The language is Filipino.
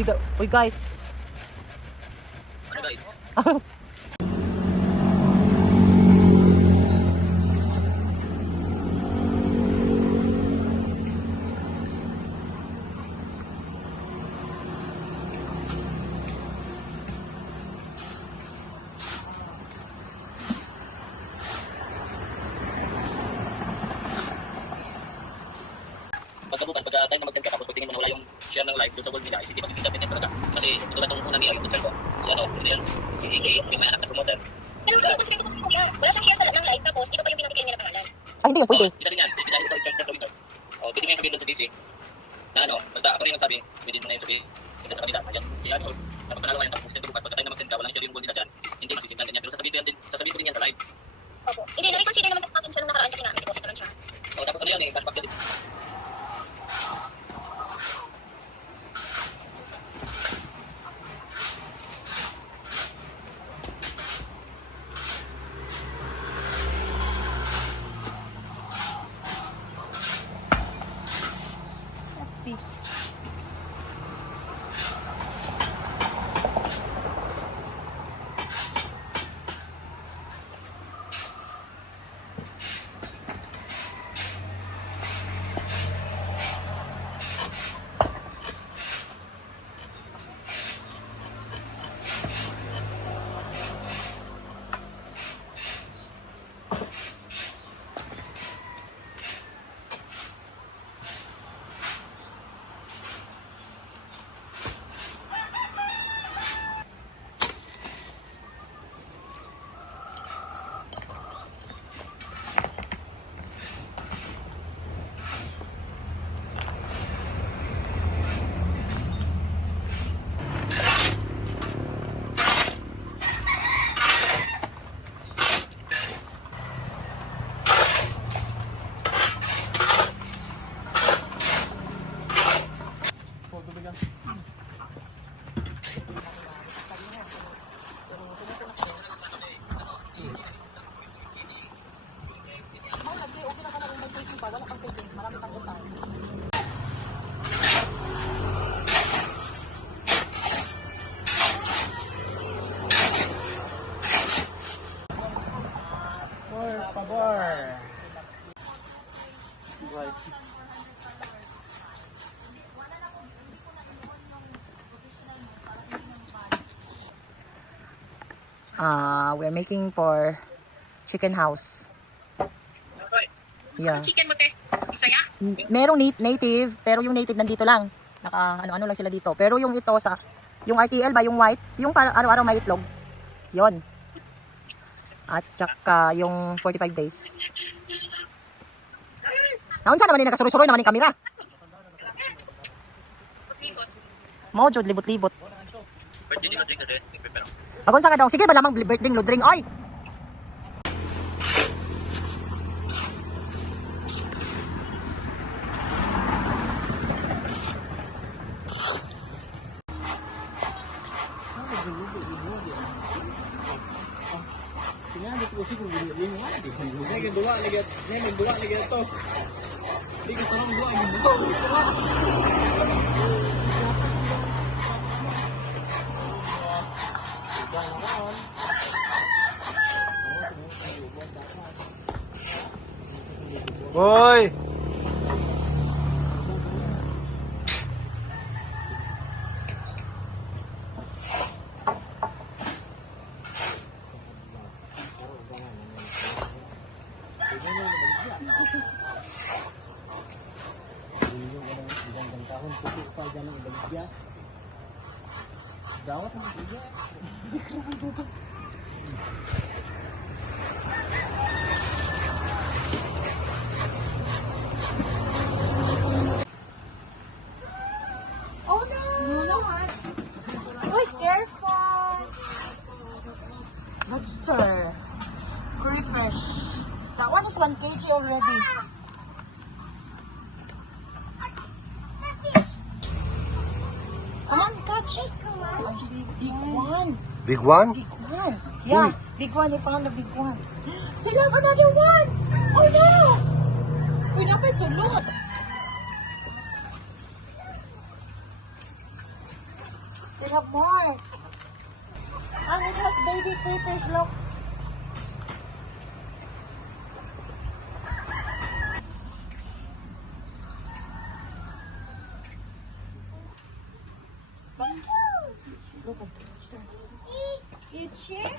Uy guys. Ano guys? Basta bukas, pagka time na mag-send ka, tapos pag tingin mo na wala yung share ng live doon sa world nila, isipin mo natin yan talaga. Kasi tulad itong una niya, yung hotel ko, si ano, yun, si EK, yung may anak na promoter. Pero wala ko sinabi ko kuya, wala siyang share sa ng live, tapos ito pa yung pinakikay niya na pangalan. Ay, hindi yan pwede. Isa din yan, dahil ito yung charge winners. O, pwede mo yung sabihin doon sa DC, na ano, basta ako rin yung sabi, pwede mo na yung sabihin, sa kanila, ayan, kaya ano, kapag panalo yan, tapos send bukas, pagka time na mag-send ka, walang share yung goal nila dyan, hindi masisimpan din yan, pero sasabihin ko din yan sa live. Opo. Hindi, na-reconsider naman natin siya nung nakaraan kasi deposit naman siya. O, tapos ano yan eh, back din. Por favor. We're making for chicken house. Yeah. Chicken mo, te? Isa ya? Merong native, pero yung native nandito lang. Naka ano-ano lang sila dito. Pero yung ito sa yung RTL ba, yung white, yung para araw-araw may itlog. 'Yon. At saka yung 45 days. Naunsa naman ni nakasuroy-suroy naman yung kamera. Mo jud libot-libot. Birthday nila drink kasi, pero Agon sa ka daw, sige ba lamang birthday lodring oy. Boy! Oh no! Uy, careful! Lobster. Crayfish. That one is 1 kg already. Come on, catch. I see big one. Big one? Big one. Yeah, big one. I found a big one. Still have another one. Oh no! Uy, dapat tulog. We have more. And it has baby critters, look. It's here?